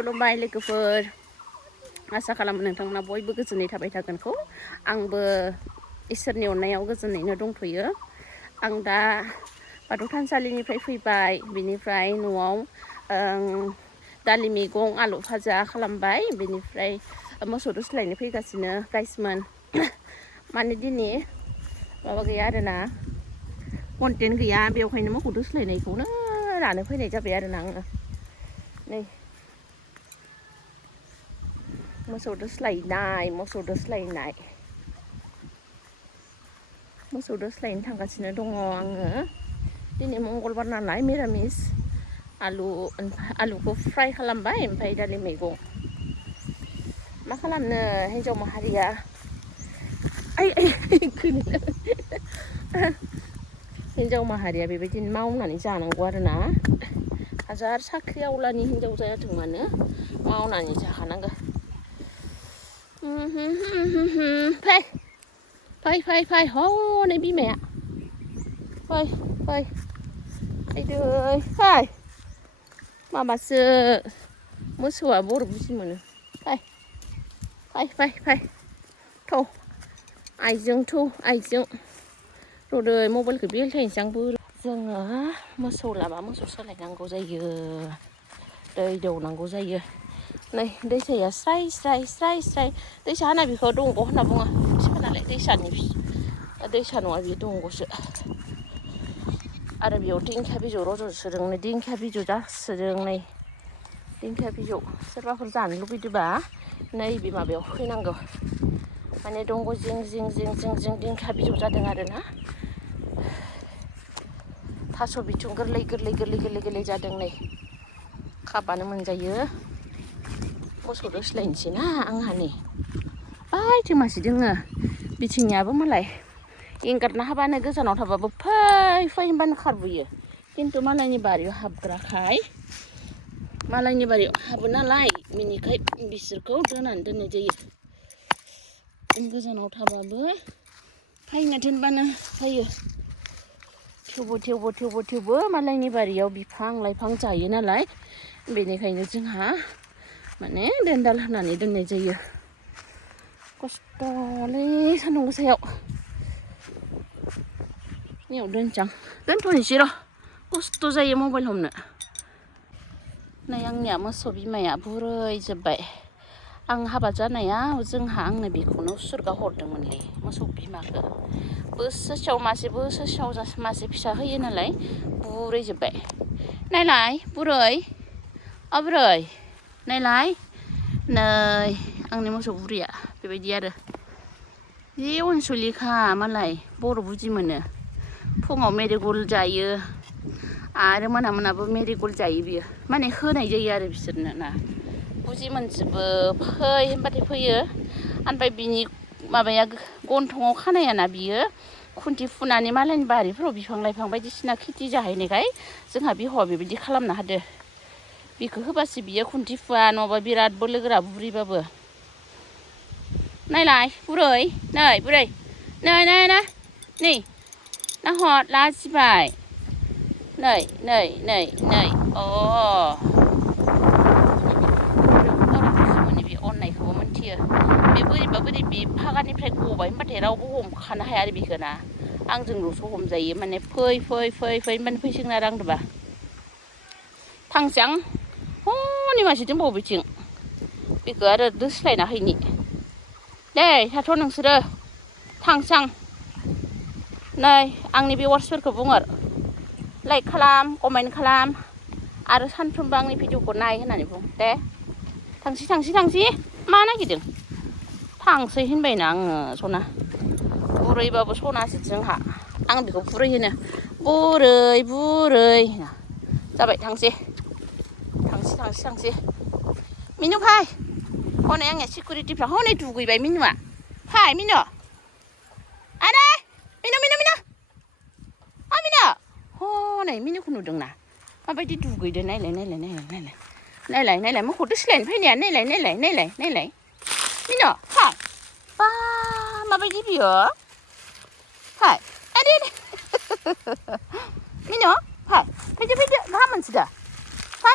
खुलुमबाय लोगोफोर आसा खालामो नोंथांमोना बयबो गोजोनै थाबाय थागोनखौ आंबो इसोरनि अननायाव गोजोनैनो दंथ'यो आं दा बाथौ थानसालिनिफ्राय फैबाय बिनिफ्राय न'आव दालि मैगं आलु भाजा खालामबाय बिनिफ्राय मोसौ दोस्लायनो फैगासिनो गाइसमोन माने दिनै माबा गैया आरोना कन्टेन्ट गैया बेवहायनो मोसौ दोस्लायनायखौनो लानो फैनाय जाबाय आरोना आङो नै मोसौ दोस्लायनो थांगासिनो दङ आङो दिनै मंगलबार नालाय मिरामिस आलुखौ फ्राय खालामबाय ओमफ्राय दालि मैगं मा खालामनो हिन्जाव माहारिया हिन्जाव माहारिया बेबायदिनो मावनानै जानांगौ आरोना हाजार साख्रि आवलानि हिन्जाव जायाथों मानो मावनानै जाखानांगौ फै हनै बिमाया फै फै माबासो मोसौआ बर' बुजि मोनो फै थौ आइजों रदै मबाइलखौ बेलथायनोसै आंबो जोङो मोसौ लाबा मोसौ सोलायनांगौ जायो दै दौनांगौ जायो नै दैसाया स्राय दैसा होना बेखौ दंग' होनना बुङो मिथिबाय नालाय दैसा नङा बेयो दंग'सो आरो बेयाव दिंखिया बिजौ रज'सोदों नै दिंखिया बिजौ जासोदों नै दिंखिया बिजौ सोरबाफोर जानो लुबैदोंबा नैबे माबायाव फैनांगौ माने दंग' जिं दिंखिया बिजौ जादों आरोना थास' बिथुं गोरलै जादों नै खाबानो मोनजायो मोसौ दोस्लायनोसै ना आंहा नै बायथिं मासे दोङो बिथिंनियाबो मालाय एंगारना हाबानो गोजानाव थाबाबो फै होनबानो खारबोयो खिन्थु मालायनि बारियाव हाबग्राखाय मालायनि बारियाव हाबो नालाय बिनिखाय बिसोरखौ दोननानै दोननाय जायो गोजानाव थाबाबो फैनो थिनबानो फैयो थेवबो मालायनि बारियाव बिफां लाइफां जायो नालाय बेनिखायनो जोंहा माने देन्दाल होनानै दोननाय जायो खस्थ'लै सान्दुं गोसायाव नियाव दोनथ'नोसै र' खस्थ' जायो मबाइल हमनो नै आंनिया मोसौ बिमाया बुरै जोब्बाय आं हाबा जानायाव जोंहा आंनो बेखौनो उसुरगा हरदोंमोनलै मोसौ बिमाखौ बोसोरसेयाव मासे फिसा होयो नालाय बुरै जोब्बाय नायलाय बुरै नायलाय नै आंनि मोसौ बुरैया बेबायदि आरो जि अनसुलिखा मालाय बर' बुजि मोनो फुङाव मेरिगल्ड जायो आरो मोनाबो मेरिगल्ड जायो बियो माने होनाय जायो आरो बिसोरनो ना बुजि मोनजोबो फै होनबाथाय फैयो ओमफ्राय बिनि माबाया गन्थङाव खानायाना बियो खुन्थि फुनानै मालायनि बारिफोराव बिफां लाइफां बायदिसिना खेथि जाहैनायखाय जोंहा बिहावा बेबायदि खालामना होदो बिखौ होबासो बियो खुन्थि फुवा नङाबा बिराद बोलोगोरा बुरैबाबो नायलाय बुरै नै नाहर लाजिबाय नै अ बे अननायखौबो मोनथियो बे बोरै बे फागानिफ्राय गबाय होनबाथाय रावबो हमखानो हाया आरो बेखौ ना आंजोंल'सो हमजायो माने फै होनबानो फैसिगोन आरो आंदोबा थांसै आं हनै मासे दंबावो बिथिं बेखौ आरो दोस्लायना हैनि दे थाथ' नोंसोरो थांसै आं नै आंनि भिउवार्सफोरखौ बुंहर लाइक खालाम कमेन्ट खालाम आरो सानफ्रोमबो आंनि भिडिअखौ नाय होननानै बुं दे थांसै मा नागिरदों थांसै होनबायना आङो सना बुरैबाबो सनासो जोंहा आं बेखौ बुरै होनो बुरै जाबाय थांसै मिनु फै हनै आंनिया सिकिउरिटिफ्रा हनै दुगैबाय मिनुआ फै मिनु आरो मिनु हनै मिनुखौ नुदोंना माबायदि दुगैदो नायलाय मोखौ दोस्लायनो फैनाया नायलाय मिनु फै बा माबायदि बियो फै मिनु फैदो गाहाम मोनसोदो บั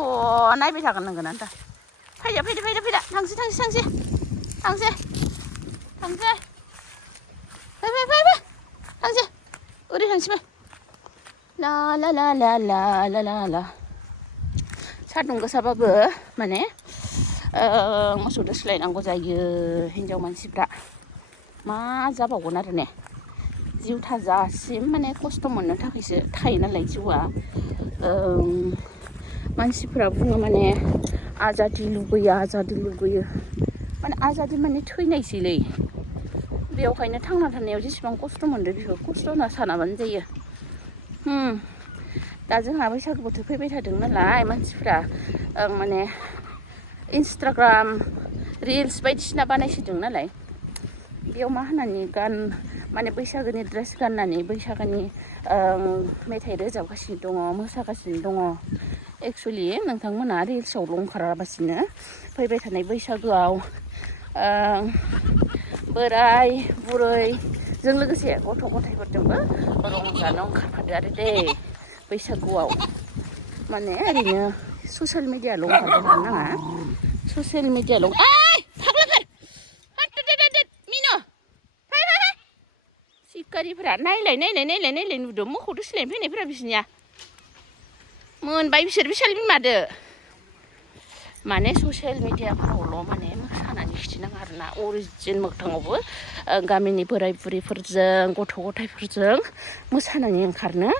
วนายไปทางกันนั่งกันนั่นจ้ะไปเดี๋ยวทางสิไปทางสิudahทางสิไปla सान्दुं गोसाबाबो माने मोसौ दोस्लायनांगौ जायो हिनजाव मानसिफ्रा मा जाबावगोन आरो ने जिउ थाजासिम माने खस्थ' मोननो थाखायसो थायो नालाय जिउआ मानसिफ्रा बुङो माने आजादि लुगैयो माने आजादि माने थैनायसैलै बेवहायनो थांना थानायाव जेसेबां खस्थ' मोनदों बेखौ खस्थ' होनना सानाबानो जायो दा जोंहा बैसागु बोथोर फैबाय थादों नालाय मानसिफ्रा माने इन्सटाग्राम रिल्स बायदिसिना बानायसोदों नालाय बेयाव मा होननानै माने बैसागोनि ड्रेस गाननानै बैसागोनि मेथाइ रोजाबगासिनो दङ मोसागासिनो दङ एक्सुवेलि नोंथांमोना रिल्सआवल' ओंखारालासिनो फैबाय थानाय बैसागोआव बोराय बुरैजों लोगोसे गथ' गथायफोरजोंबो रंजानो ओंखारफादो आरो दे बैसागुआव माने ओरैनो ससियेल मिडियाल' ओंखारबाय थानो नाङा ससियेल मिडियाल' फाग्लाफोर मिनु फै सिखारिफोरा नायलाय नुदों मोखौ दोस्लायनो फैनायफोरा बिसोरनिया मोनबाय बिसोर बिशाल बिमादो माने ससियेल मिडियाफोरावल' माने मोसानानै खिथिनाङा आरोना अरिजिन मोगथाङावबो गामिनि बोराय बुरैफोरजों गथ' गथायफोरजों मोसानानै ओंखारनो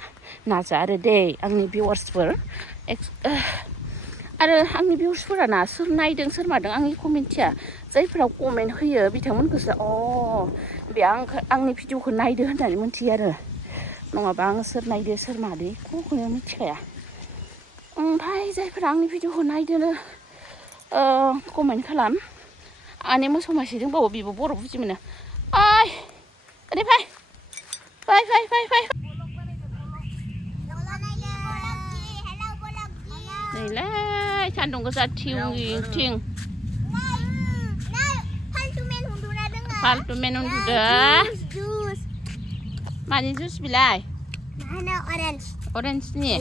नाजा आरो दे आंनि भिउवार्सफोर आरो आंनि भिउवार्सफोरा ना सोर नायदों सोर मादों आं एख' मिन्थिया जायफोरा कमेन्ट होयो बिथांमोनखौसो बे आंनि भिडिअखौ नायदो होननानै मिन्थियो आरो नङाबा आं सोर नायदो सोर मादो एख'खौनो मिथिखाया ओमफ्राय जायफोरा आंनि भिडिअखौ नायदो कमेन्ट खालाम आंनि मोसौ मासे दंबावो बेबो बर' बुजि मोनो ओरै फै नैलाय सान्दुं गोसा थिं फाल्टुमेन उन्दुदों मानि जुस बिलाय अरेन्जनि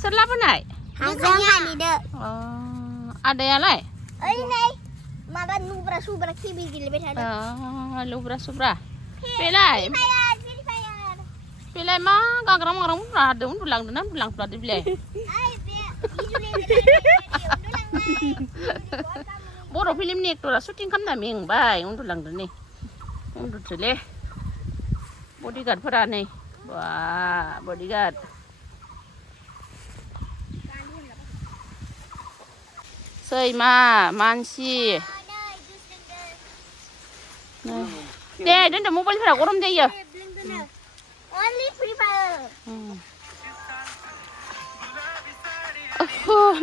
सोर लाबोनाय आदायालाय माबा नुब्रा सुब्रा टिभि गेलेबाय थादों लुब्रा सुब्रा बेलाय मा गाग्रां हादों उन्दुलांफ्लादो बिलाय बर' फिल्मनि एक्टरा शुटिं खालामना मेंबाय उन्दुलांदो नै उन्दुथोलै बडिगार्डफोरा नै बा बडिगार्ड सैमा मानसि दे दोनदो मबाइलफोरा गरम जायो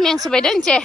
मेंसोबाय दोनसै